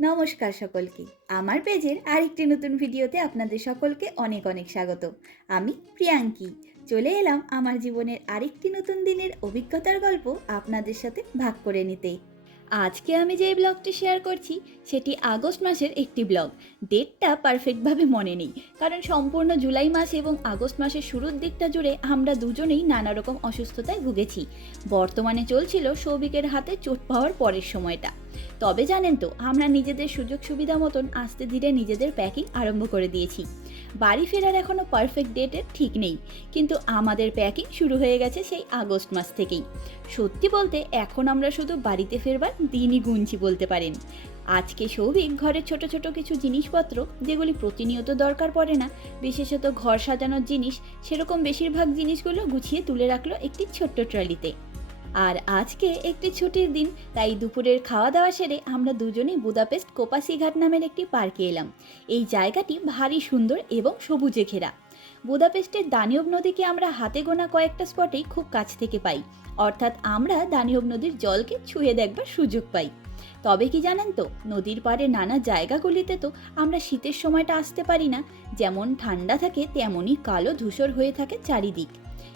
নমস্কার সকলকে। আমার পেজের আরেকটি নতুন ভিডিওতে আপনাদের সকলকে অনেক অনেক স্বাগত। আমি প্রিয়াঙ্কি। চলে এলাম আমার জীবনের আরেকটি নতুন দিনের অভিজ্ঞতার গল্প আপনাদের সাথে ভাগ করে নিতে। আজকে আমি যে ব্লগটি শেয়ার করছি, সেটি আগস্ট মাসের একটি ব্লগ। ডেটটা পারফেক্টভাবে মনে নেই। কারণ সম্পূর্ণ জুলাই মাস এবং আগস্ট মাসের শুরুর দিকটা জুড়ে আমরা দুজনেই নানা রকম অসুস্থতায় ভুগেছি। বর্তমানে চলছিল সৌভিকের হাতে চোট পাওয়ার পরের সময়টা। তবে জানেন তো, আমরা নিজেদের সুযোগ সুবিধা মতন আস্তে ধীরে নিজেদের প্যাকিং আরম্ভ করে দিয়েছি। বাড়ি ফেরার এখনও পারফেক্ট ডেটের ঠিক নেই। কিন্তু আমাদের প্যাকিং শুরু হয়ে গেছে সেই আগস্ট মাস থেকেই। সত্যি বলতে, এখন আমরা শুধু বাড়িতে ফেরবার দিনই গুনছি বলতে পারেন। আজকে সৌভিক ঘরের ছোট ছোট কিছু জিনিসপত্র, যেগুলি প্রতিনিয়ত দরকার পড়ে না, বিশেষত ঘর সাজানোর জিনিস, সেরকম বেশিরভাগ জিনিসগুলো গুছিয়ে তুলে রাখল একটি ছোট্ট ট্রলিতে। আর আজকে একটি ছুটির দিন, তাই দুপুরের খাওয়া দাওয়া সেরে আমরা দুজনেই বুদাপেস্ট কোপাসি ঘাট নামের একটি পার্কে এলাম। এই জায়গাটি ভারী সুন্দর এবং সবুজে ঘেরা। বুদাপেস্টের দানিয়ব নদীকে আমরা হাতে গোনা কয়েকটা স্পটেই খুব কাছ থেকে পাই। অর্থাৎ আমরা দানিয়ব নদীর জলকে ছুঁয়ে দেখবার সুযোগ পাই। তবে কি জানেন তো, নদীর পাড়ে নানা জায়গাগুলিতে তো আমরা শীতের সময়টা আসতে পারি না। যেমন ঠান্ডা থাকে তেমনই কালো ধূসর হয়ে থাকে চারিদিক।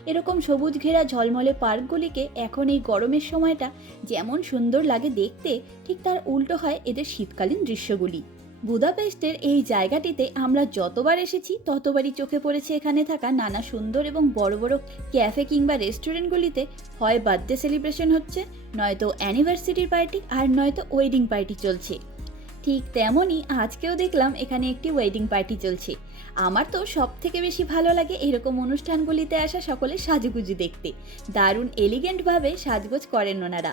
এরকম সবুজ ঘেরা ঝলমলে পার্কগুলিকে এখন এই গরমের সময়টা যেমন সুন্দর লাগে দেখতে, ঠিক তার উল্টো হয় এদের শীতকালীন দৃশ্যগুলি। বুদাপেস্টের এই জায়গাটিতে আমরা যতবার এসেছি, ততবারই চোখে পড়েছে এখানে থাকা নানা সুন্দর এবং বড় বড় ক্যাফে কিংবা রেস্টুরেন্টগুলিতে হয় বার্থডে সেলিব্রেশন হচ্ছে, নয়তো অ্যানিভার্সারির পার্টি আর নয়তো ওয়েডিং পার্টি চলছে। ঠিক তেমনই আজকেও দেখলাম এখানে একটি ওয়েডিং পার্টি চলছে। আমার তো সব থেকে বেশি ভালো লাগে এরকম অনুষ্ঠানগুলিতে আসা সকলে সাজুগুজু দেখতে। দারুণ এলিগেন্টভাবে সাজগোজ করেন ওনারা।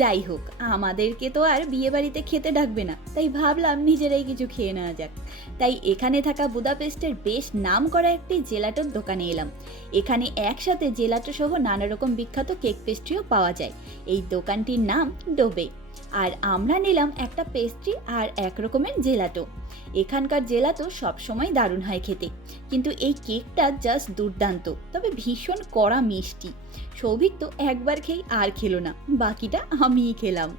যাই হোক, আমাদেরকে তো আর বিয়ে বাড়িতে খেতে ডাকবে না, তাই ভাবলাম নিজেরাই কিছু খেয়ে নেওয়া যাক। তাই এখানে থাকা বুদাপেস্টের বেশ নাম করা একটি জেলাটোর দোকানে এলাম। এখানে একসাথে জেলাটো সহ নানা রকম বিখ্যাত কেক পেস্ট্রিও পাওয়া যায়। এই দোকানটির নাম ডোবে। আর আমরা নিলাম একটা পেস্ট্রি আর এক রকমের জেলাটো এখানকার জেলাটো সবসময় দারুণ হয় খেতে। কিন্তু এই কেকটা জাস্ট দুর্দান্ত, তবে ভীষণ কড়া মিষ্টি। সৌভিক তো একবার খেয়ে আর খেলো না, বাকিটা আমিই খেলাম।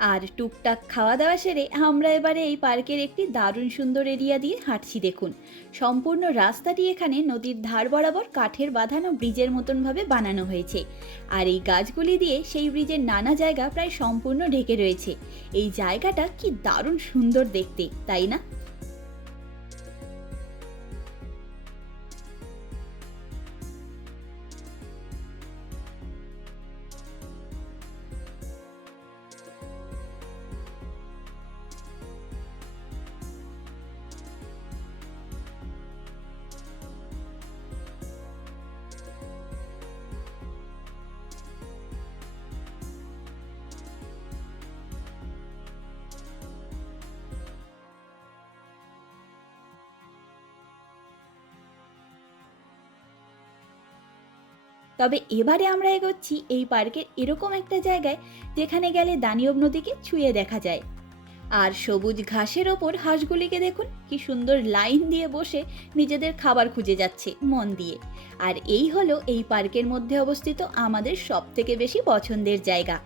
আর টুকটাক খাওয়া দাওয়া সেরে আমরা এবারে এই পার্কের একটি দারুণ সুন্দর এরিয়া দিয়ে হাঁটছি দেখুন। সম্পূর্ণ রাস্তাটি এখানে নদীর ধার বরাবর কাঠের বাঁধানো ব্রিজের মতনভাবে বানানো হয়েছে। আর এই গাছগুলি দিয়ে সেই ব্রিজের নানা জায়গা প্রায় সম্পূর্ণ ঢেকে রয়েছে। এই জায়গাটা কি দারুণ সুন্দর দেখতে, তাই না? তবে এবারে আমরা এগোচ্ছি এই পার্কের এরকম একটা জায়গায় যেখানে গেলে দানিয়ব নদীকে ছুঁয়ে দেখা যায়। আর সবুজ ঘাসের ওপর হাঁসগুলিকে দেখুন, কি সুন্দর লাইন দিয়ে বসে নিজেদের খাবার খুঁজে যাচ্ছে মন দিয়ে। আর এই হলো এই পার্কের মধ্যে অবস্থিত আমাদের সব থেকে বেশি পছন্দের জায়গা।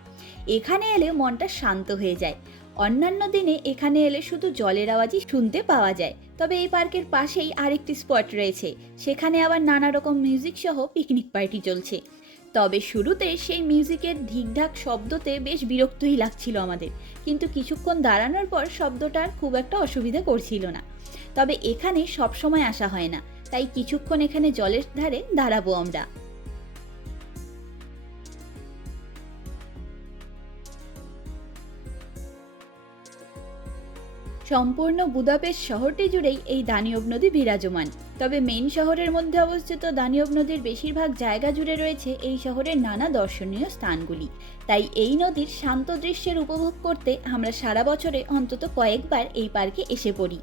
এখানে এলে মনটা শান্ত হয়ে যায়। অন্যান্য দিনে এখানে এলে শুধু জলের আওয়াজই শুনতে পাওয়া যায়। তবে এই পার্কের পাশেই আরেকটি স্পট রয়েছে। সেখানে আবার নানা রকম মিউজিক সহ পিকনিক পার্টি চলছে। তবে শুরুতে সেই মিউজিকের ঢিকঢাক শব্দতে বেশ বিরক্তই লাগছিল আমাদের। কিন্তু কিছুক্ষণ দাঁড়ানোর পর শব্দটার খুব একটা অসুবিধা করছিল না। তবে এখানে সবসময় আসা হয় না। তাই কিছুক্ষণ এখানে জলের ধারে দাঁড়াবো আমরা। সম্পূর্ণ বুদাপেস্ট শহরটি জুড়েই এই দানিয়ব নদী বিরাজমান। তবে মেইন শহরের মধ্যে অবস্থিত দানিয়ব নদীর বেশিরভাগ জায়গা জুড়ে রয়েছে এই শহরের নানা দর্শনীয় স্থানগুলি। তাই এই নদীর শান্ত দৃশ্যের উপভোগ করতে আমরা সারা বছরে অন্তত কয়েকবার এই পার্কে এসে পড়ি।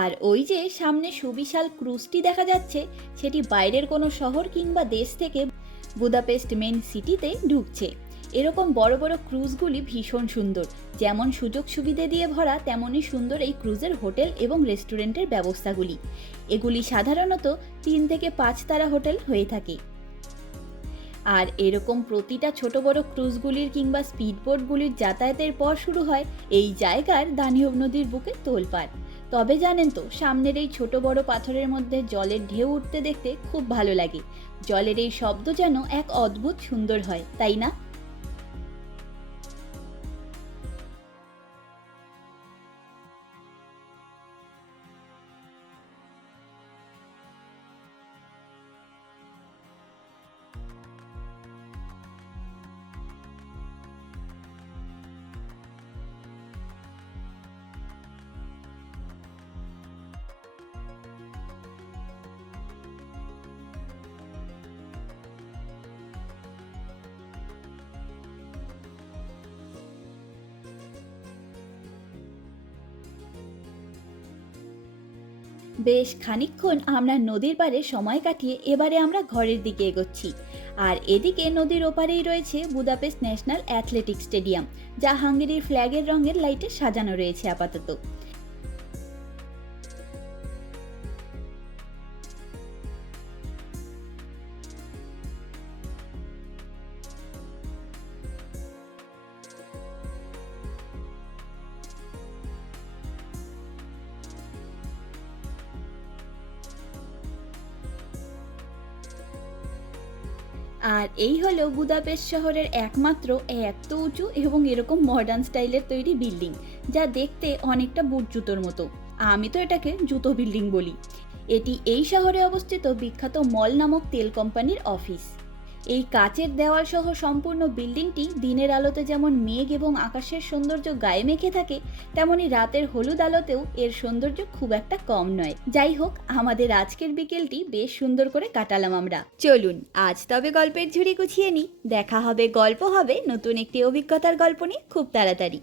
আর ওই যে সামনে সুবিশাল ক্রুজটি দেখা যাচ্ছে, সেটি বাইরের কোনো শহর কিংবা দেশ থেকে বুদাপেস্ট মেন সিটিতে ঢুকছে। এরকম বড় বড় ক্রুজগুলি ভীষণ সুন্দর। যেমন সুযোগ সুবিধে দিয়ে ভরা তেমনই সুন্দর এই ক্রুজের হোটেল এবং রেস্টুরেন্টের ব্যবস্থাগুলি। এগুলি সাধারণত তিন থেকে পাঁচ তারা হোটেল হয়ে থাকে। আর এরকম প্রতিটা ছোট বড় ক্রুজগুলির কিংবা স্পিডবোটগুলির যাতায়াতের পর শুরু হয় এই জায়গার দানিয়ব নদীর বুকে তোলপাড়। তবে জানেন তো, সামনের এই ছোট বড় পাথরের মধ্যে জলের ঢেউ উঠতে দেখতে খুব ভালো লাগে। জলের এই শব্দ যেন এক অদ্ভুত সুন্দর হয়, তাই না? বেশ খানিক্ষণ আমরা নদীর পারে সময় কাটিয়ে এবারে আমরা ঘরের দিকে এগোচ্ছি। আর এদিকে নদীর ওপারেই রয়েছে বুদাপেস্ট ন্যাশনাল অ্যাথলেটিক স্টেডিয়াম, যা হাঙ্গেরির ফ্ল্যাগের রঙের লাইটে সাজানো রয়েছে আপাতত। আর এই হলো বুদাপেস্ট শহরের একমাত্র এত উঁচু এবং এরকম মডার্ন স্টাইলের তৈরি বিল্ডিং যা দেখতে অনেকটা বুট জুতোর মতো। আমি তো এটাকে জুতো বিল্ডিং বলি। এটি এই শহরে অবস্থিত বিখ্যাত মল নামক তেল কোম্পানির অফিস এই কাচের দেওয়াল সহ সম্পূর্ণ বিল্ডিংটি দিনের আলোতে যেমন মেঘ এবং আকাশের সৌন্দর্য গায়ে মেখে থাকে, তেমনি রাতের হলুদ আলোতেও এর সৌন্দর্য খুব একটা কম নয়। যাই হোক, আমাদের আজকের বিকেলটি বেশ সুন্দর করে কাটালাম আমরা। চলুন, আজ তবে গল্পের ঝুড়ি গুছিয়ে নিই। দেখা হবে, গল্প হবে, নতুন একটি অভিজ্ঞতার গল্প নিয়ে খুব তাড়াতাড়ি।